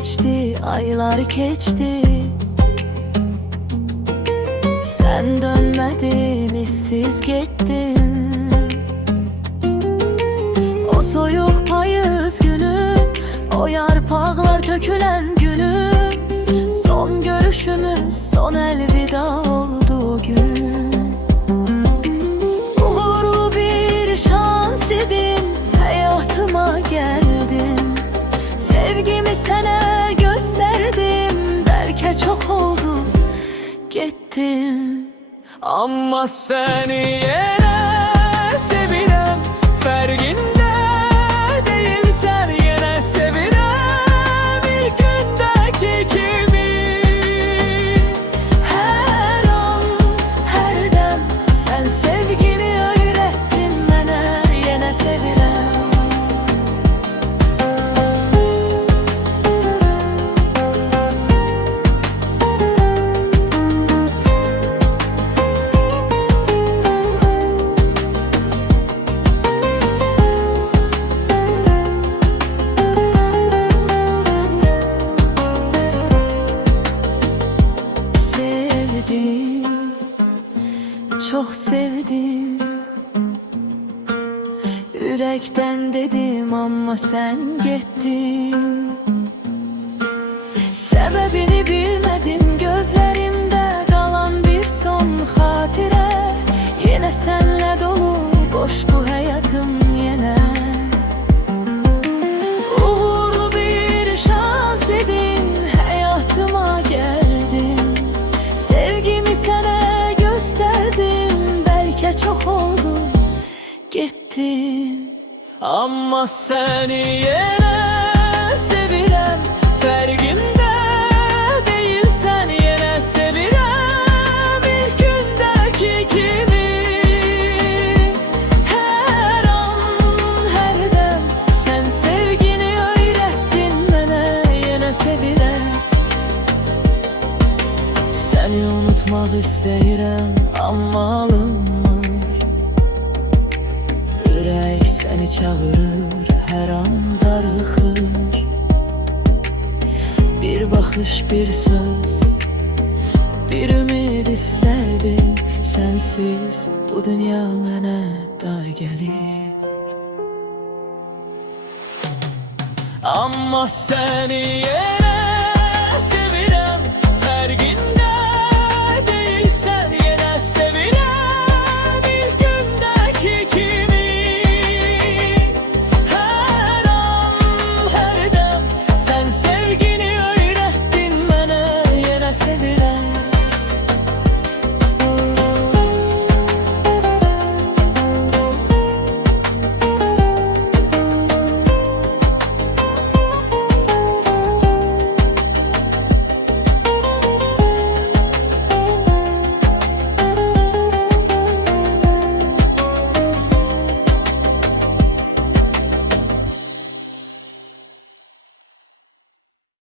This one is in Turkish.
geçti, aylar geçti. Sen dönmedin, işsiz gittin. O soyuq payız günü, o yarpaqlar tökülen günü, son görüşümüz, son elvida oldu gün. Uğurlu bir şans idin, hayatıma geldin. Sevgimi sana gösterdim, belki çok oldu gittin. Amma seni yine sevirem, fərqində değilsən, yine sevirem ilk gündəki kimi. Her an, her dem sen sevgini öğrettin bana, yine sevirem. Çok sevdim, yürekten dedim ama sen gittin. Sebebini bilmedim, gözlerimde kalan bir son hatire. Yine senle dolu, boş bu hayatım yine. Uğurlu bir şans idin, hayatıma geldin. Sevgimi sana gösterdim, belki çok oldu gittin. Amma seni yine sevirem, fərqində değilsən, yine sevirem ilk gündəki kimi. Her an, her dem sen sevgini öğrettin bana, yine sevirem. Seni unutmaq istəyirəm, amma alınmır. Ürək səni çağırır, hər an darıxır. Bir baxış, bir söz, bir ümid istərdim. Sensiz bu dünya mənə dar gəlir. Amma səni